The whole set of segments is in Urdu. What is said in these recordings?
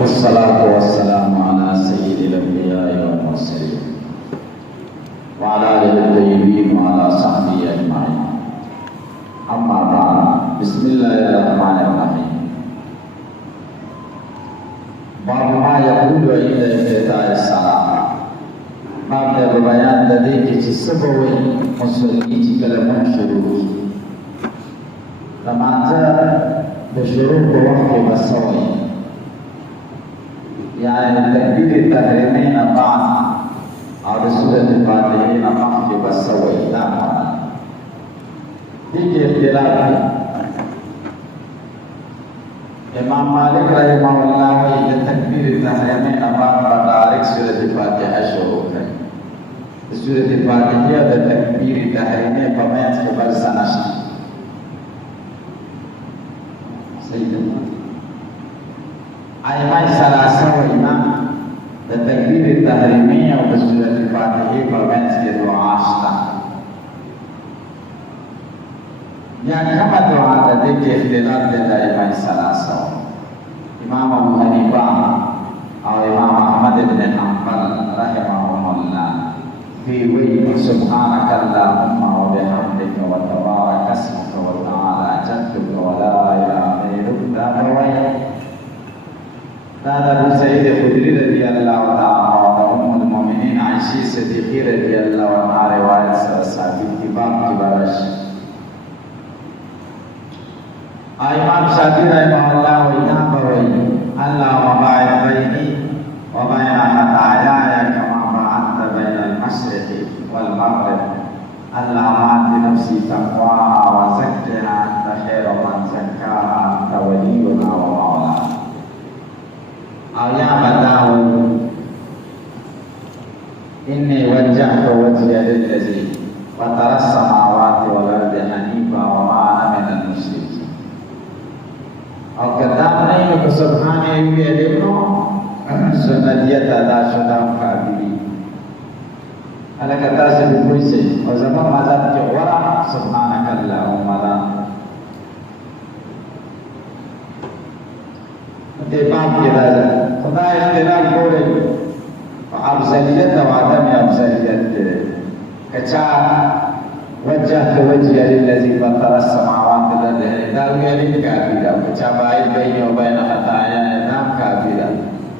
والصلاة والسلام على سيد الأنبياء والمرسلين وعلى آله الطيبين وعلى صحبه أجمعين. أما بعد، بسم الله الرحمن الرحيم. باب ما يقول عند افتتاح الصلاة. باب ده بیان د دې چې څه به وایي مسلمان چې کله مونږ شروع کړو. لمانځه د شروع په وخت کې به څه وایي، یعنې تکبیر تحریمې نه بعد او د سورت فاتحې نه مخکې به څه وایي، دا معنا دې کې اختلاف دی. امام مالک رحمه الله وایي د تکبیر تحریمې نه بعد به ډایرکټ سورت فاتحه شروع کړي. د سورت فاتحې او د تکبیر تحریمې په منځ کې بل څه نشته. صحیح ده. ائمه ثلاثه وایي د تکبیر تحریمې او د سورت فاتحې په منځ کې دعا شته. یا کومه دعا ده، دې کې اختلاف دی د ائمه ثلاثه. امام ابو حنیفه او امام احمد بن حنبل رحمهم الله في وي سبحانك اللهم وبحمدك وتبارك اسمك وتعالى جدك ولا اله غيرك. دا ابو سعيد الخدري رضي الله تعالى عنه ام المؤمنين عائشة صديقة رضي الله عنها روایت سره ثابت دي. باب کې بارش امام شافعي رحمه الله وینا کوي اللهم باعد بيني وبين خطاياي كما باعدت بين المشرق والمغرب. اللهم آت نفسي تقواها وزكها أنت خير من زكاها أنت ولينا ومولانا. أو يا بداه إني وجهت وجهي للذي فطر السماوات والأرض حنيفا وما أنا من المشركين. أو كتاب نيمك سبحانه ويعلمه سنتيت ادا شدہ قابلی الکتا سے بکوئی سے اور زمان مذہب کے ورا سبحانک اللہم لا اتباب کی رازہ خدا اختلاف بولے افضلیت و عدم افضلیت کچا وجهت وجهي للذي فطر السماوات والارض داوی علی کافی کچا باعد بینی و بین خطایا نام کافی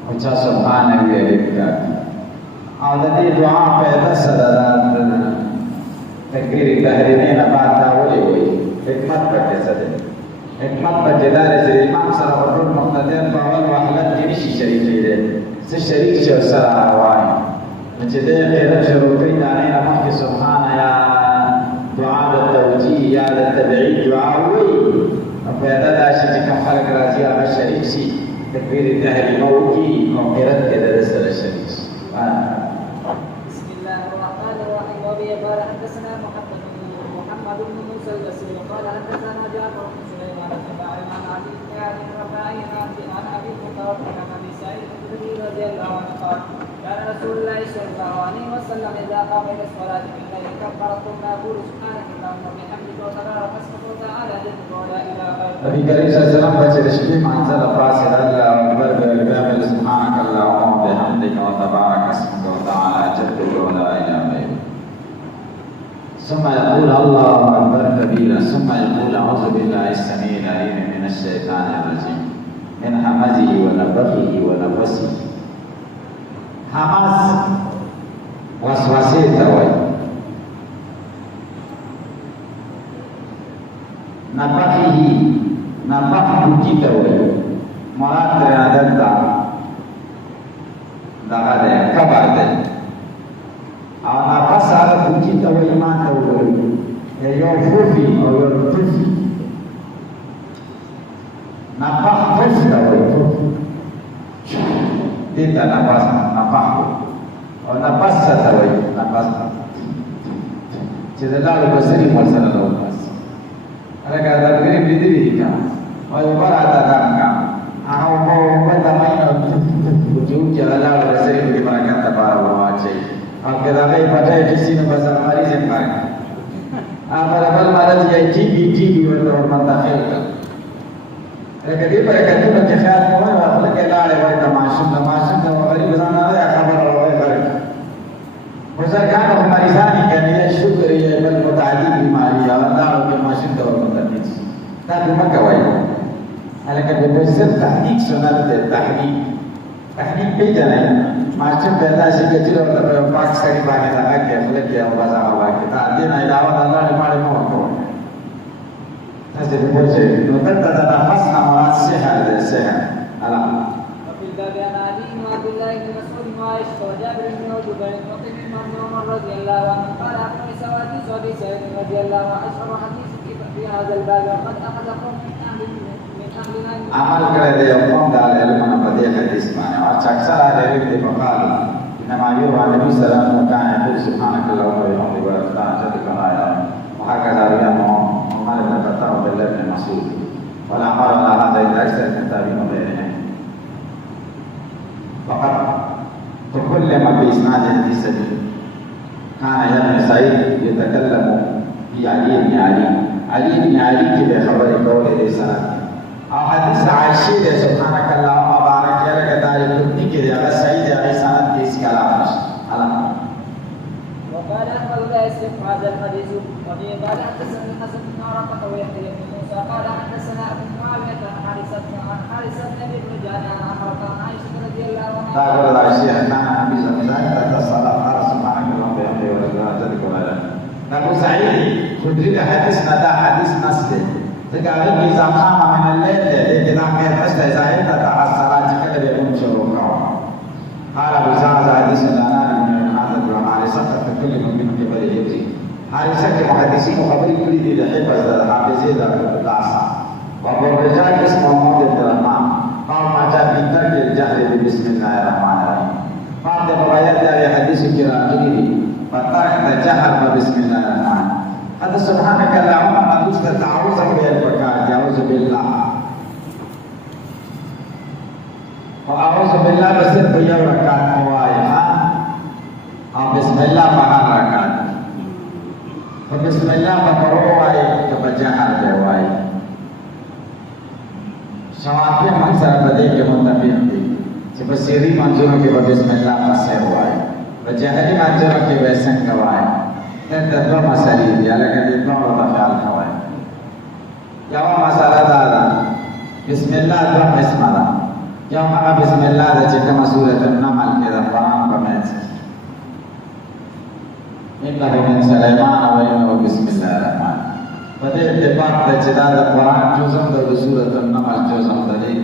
وچا سبحان وی الکا او د دې دعا پیدا سره تکبیر تحریمې نه بعد دا ولې وایي حکمت پکې څه ده. حکمت پکې دا دی چې امام سره په ټول مقتدیان په اول وحلت کې نشي شریک کېدی، څه شریک شي سره وایي چې دې خیرت شروع کړي دا نه مخکې سبحان یا دعا د توجیه یا د تبعید دعا وایي پیدا دا شي چې کوم خلک راځي هغه شریک شي تکبیر تحریمه وکړي او قرت کې د سره شریک شي. بسم الله الرحمن الرحيم. وبه قال حدثنا محمد بن موسى البصري قال حدثنا جعفر بن سليمان التباعي عن علي بن علي الرفاعي عن ابي بكر عن ابي سعيد الخدري رضي الله عنه قال كان رسول الله صلى الله عليه وسلم اذا قام الى الصلاه بالليل كبر ثم يقول سبحانك اللهم وبحمدك وتبارك اسمك وتعالى جدك ولا اله غيرك. نبی کریم صلی الله علیه وسلم بچ رشمی منزل پاس الله اکبر بالکامل سبحانك اللهم وبحمدك وتبارك اسمك وتعالى جدك ولا اله غيرك. ثم يقول الله اكبر كبيرا ثم يقول اعوذ بالله السميع العليم من الشيطان الرجيم من همزه ونفخه ونفسه. همز وسوسه ته وایي، نفخه نفخ کی ته وایي، مراد تر عادت دا دغه ده کبر ده. او نفس هغه کی ته وایي ما ته وایي یو فوفي او یو طفي. نفخ طف ته وایي دې ته نفس نفخ او نفس ته وایي نفس چې د لاړو بصري مول سره له نفس هغه دا غریب دې دي کا او یو بار اتا کا هغه په بده مینه جو چې لاړو بصري په برکت ته بار واچي او کله هغه پټه چې سینه بازار مریض یې پای هغه بل مرض یې ټي بي ورته منتقل کړ. لکه دې پر کتو کې خیال کوه خپل کې لاړې ورته tapi makawai. Alangkah berbesar tahnik sunat tahnik. Tahnik beda lain. Macam beda sih kecil orang pas sekali pakai tangan kemudian dia bahasa awak kita. Dia naik awal Allah lima waktu. Tapi berbesar. Nukat tada nafas amalan sehat. Alam. وفي الباب عن علي وعبد الله بن مسعود وعائشة وجابر بن جبير وابن عمر رضي الله عنه قال أخبرني سوادي أبي سعيد رضي الله عنه أشهر حديث في هذا الباب وقد أخذ قوم من أهلنا amal kerja yang fondal ilmu mana dia hadis mana. Aksar ada ilmu di bakal. Nama Yuhan Nabi Sallallahu Alaihi Wasallam Subhanakallah wa bihamdihi wa ta'ala ya. وهكذا رجال محمد بن بطار عبد الله بن مسعود ولا أمر على هذا إلا أكثر التابعين وغيرهم. فقط تكلم بإسناد حديث كان يحيى سعيد يتكلم في علي بن علي كده خبر قول سند حديث عائشة سبحانك اللهم بارك لك تعالى كنتي كده سعيد عليه سند كيس كلام على وقال أحمد لا يسلم هذا الحديث وفي قال حدثنا الحسن بن عرفة ويحيى بن موسى قال حدثنا أبو معاوية عن حارثة بن أبي رجال عن عمرة عن عائشة رضي الله عنها قال عائشة كان النبي صلى الله عليه وسلم تصدق قال سبحانك اللهم وبحمدك ولا تذكر أبو سعيد خدري حديث ندى حديث نسل تقال إذا قام من الليل لكن أخير حسن زائد تتعصرات كده بيكون شروعه قال أبو سعد حديث لنا من هذا الرحمن سقط كل من قبل يبزي حارثة كمحدثين وخبري كل دي لحفظ حافظي العصا وأبو الرجال اسمه محمد بن الرحمن قال ما جاء في ترك الجهل بسم الله الرحمن الرحيم بعد روايات dari hadis kira ini فترك الجهل بسم الله الرحمن هذا سبحانك اللهم أنت تعوذ بالبركات أعوذ بالله وأعوذ بالله بسم الله ركعت موايا بسم الله بحر ركعت فبسم الله بكرواي كبجهل جواي شوافي منصر بدي كمنتبه sebesiri manjur ke bismillah masirwai bajahadi manjur ke besan kawai dan tentu masali dia akan dibawa bakal kawai jawab masalah dah bismillah dua bismillah jawab bismillah dah cakap masulah namal kita faham kamet innahu min Sulaiman wa innahu bismillahirrahmanirrahim pada ittifaq dah cakap Quran juzum dari surah an-namal juzum dari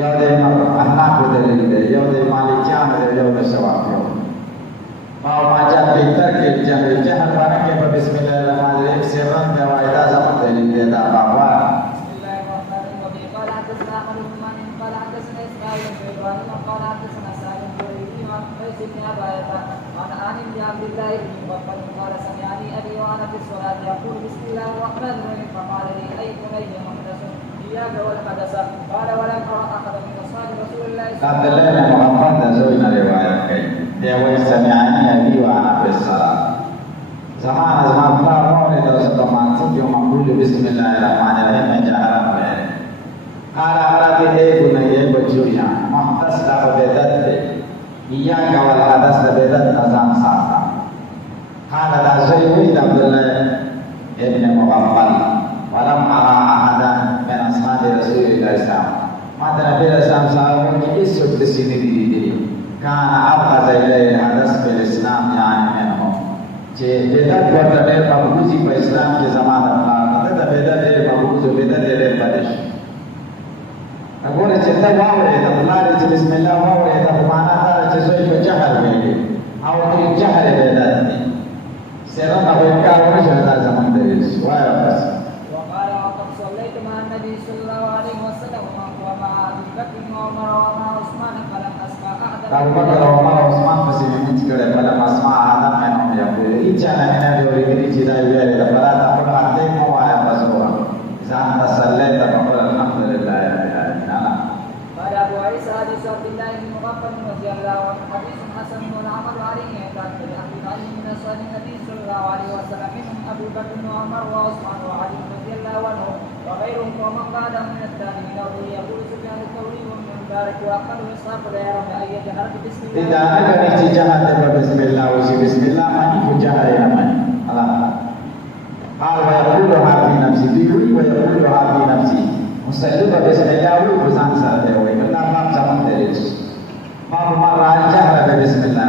يودي أحناف دليل يودي مالكيان دليل يودي شوافيون ما جاء في ترك الجهل فانك بسم الله الرحمن الرحيم سرا بوايدا زمن دليل دا بابا بسم الله الرحمن الرحيم قال حدثنا أحمد بن مالك قال حدثنا إسماعيل بن إبراهيم قال حدثنا سالم بن إبراهيم عن قيس بن أباية عن عامر بن عبد الله بن مغفل قال سمعني أبي وأنا في الصلاة يقول بسم الله الرحمن الرحيم فقال لي أي بني محدث إياك والحدث قال ولم أرى أحد من أصحاب رسول الله عبد الله بن مغفل زوجنا رواية كي يقول سمعني أبي وأنا في الصلاة زمان فلا مولد وسط permansi jo maqul bismillahirrahmanirrahim majara hai ala arati de gunaya bajuriya muhtas la bedat iya kawal hadas la bedat nazam sasa hala dazui Abdullah ibn Mughaffal walam ara ahadan min ashabi Rasulillah sallallahu mata Nabi sallallahu ki is waqt sini di kana abghad ilay hadas bil Islam yani minhu je bedat bertade mabuzi bil Islam ke zaman Allah ada bedat de mabuzi bedat de badish agora cerita wawre Abdullah de bismillah wawre da mana ada jazoi ko jahar bege aw ki jahar bedat ni serang abe ka wala jahar zaman de wa bas وقال وقد صليت مع النبي صلى الله عليه وسلم ومع ابي بكر وعمر ومع عثمان film اسمع احدا Abu Bakar Umar Utsman masih mengincar pada masma Adam yang menjadi ijana ina diori ini cita dia pada tak pernah ada mau ayat pasua zaman salat tak alhamdulillah ya Allah. قال ابو عيسى حديث عبد الله بن مغفل رضي الله عنه حديث حسن والعمل عليه عند اهل العلم من اصحاب النبي صلى الله عليه وسلم منهم ابو بكر وعمر وعثمان وعلي رضي الله عنه وغيرهم ومن بعدهم من التابعين يقول سفيان الثوري ومن بارك واقل واسحاق لا يرى ان يجهر بسم الله. Tidak ada ijtihad bismillah usi bismillah mani hujah ya mani. Allah. Hal wa yaquluha fi nafsi bihi wa yaquluha fi nafsi. Musallima bismillah wa berzan saja wa kenapa zaman terus. Mau marah jahar bismillah,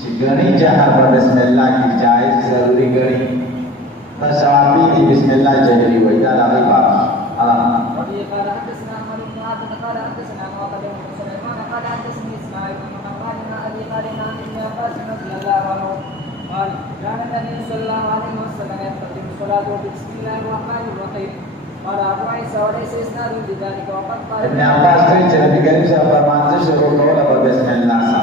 Jigari jahar bismillah ki jaiz zaruri gari. Tasabi di bismillah jahri wa ida la ba. Allah. وفي قال حدثنا احمد بن عبد قال حدثنا معقد بن سليمان قال حدثني اسماعيل بن محمد بن ابي قال عن ابن عباس رضي الله عنه قال كان النبي صلى الله عليه وسلم يختتم الصلاه بسم الله الرحمن الرحيم قال ابو عيسى وليس اسناد بذلك وقد قال ابن عباس في Nabi Karim SAW syuruh qawla bismillah sa.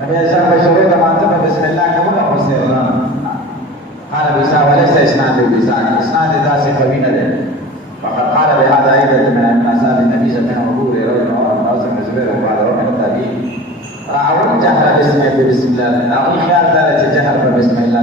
Nabi SAW syuruh teman-teman bismillah kamu tak usir قال بيسا وليس اسناد بيسا اسناد ذا صحابي نه فقد قال بهذا ايضا من اصحاب النبي صلى الله عليه وسلم رضي الله زبير وقال ومن التابعين راوا جهر بسم الله لكن خيال ذلك جهر بسم الله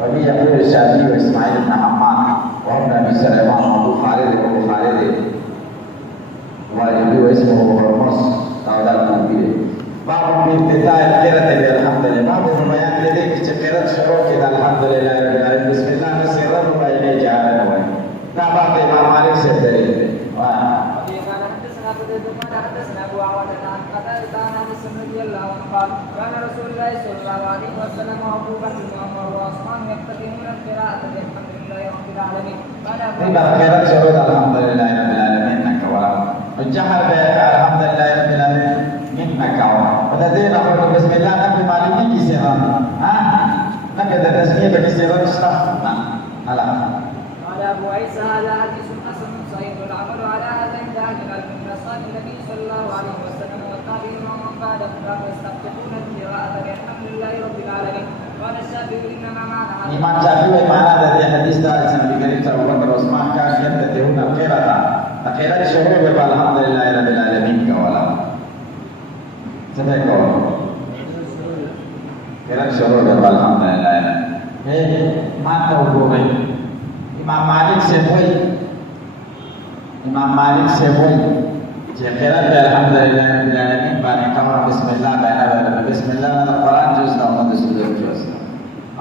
وفي يقول الشافعي واسماعيل بن حماد وابن ابي سليمان وابو خالد وابو اسمه هرمز قال الكوفي باب في ابتداء القراءة الحمد لله باب بيان لديك قراءة شروع كده الحمد لله رب العالمين بسم الله سرا وبين جهرا لا باب امام مالك سے دلیل وفي قال حدثنا ابو زيد قال حدثنا ابو عوانة عن قتادة عن انس رضي الله عنه قال كان رسول الله صلى الله عليه وسلم وابو بكر وعمر وعثمان يقتدمون القراءة بالحمد لله رب العالمين قال ابو قراءة شروع الحمد لله رب العالمين ولا الجهر بالحمد لله رب العالمين منك والذين قالوا بسم الله نبي معلومين كيسيران نبي تسمية كيسيران اشتغلنا على قال ابو عيسى هذا حديث حسن صحيح والعمل على هذا عند اهل العلم من اصحاب النبي صلى الله عليه وسلم والتابعين ومن بعدهم كانوا يستفتحون القراءة بالحمد لله رب العالمين قال الشافعي انما معنى Imam Syafi'i mana dari hadis dari Nabi Karim sallallahu alaihi wasallam kan yabtadi'un al-qira'ah. Qira'ah syuhur wa alhamdulillahi rabbil alamin kawalam. Sedekah. Qira'ah syuhur wa alhamdulillah. Mata hukum Imam Malik se boy. Je qira'ah alhamdulillah rabbil alamin bani kamar bismillah bana bismillah al-Quran juz nama disebut juz.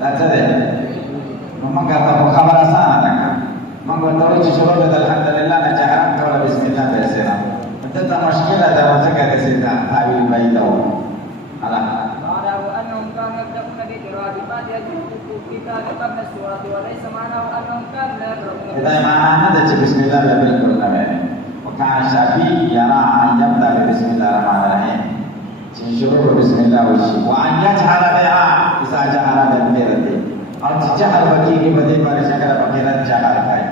Tadi, memang kata mukhawarah sana kan, mengetahui syukur dan alhamdulillah najaran kalau bismillah biasa. Tentang masalah dalam segala cerita, tahu bayi tahu. Allah. معناه انهم كانوا يبدأون بقراءة الفاتحة الكتاب قبل السورة وليس معناه انهم كانوا لا يقرؤون. Kita mana ada bismillah بالكل namanya. وكان الشافعي يرى أن يبدأ بسم الله الرحمن الرحيم. شروع بسم الله وشي وأن يجهر بها إذا جهر بالخيرة أو تجهر بكيه بدي بارك شكر بخيرة جهر كاي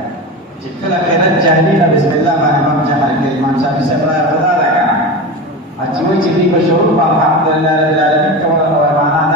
جكلا خيرة جاهلين بسم الله ما إمام جهر كلمة شافي سبرا خدا لك أجمع جدي بشروع الحمد لله رب العالمين كما هو معنا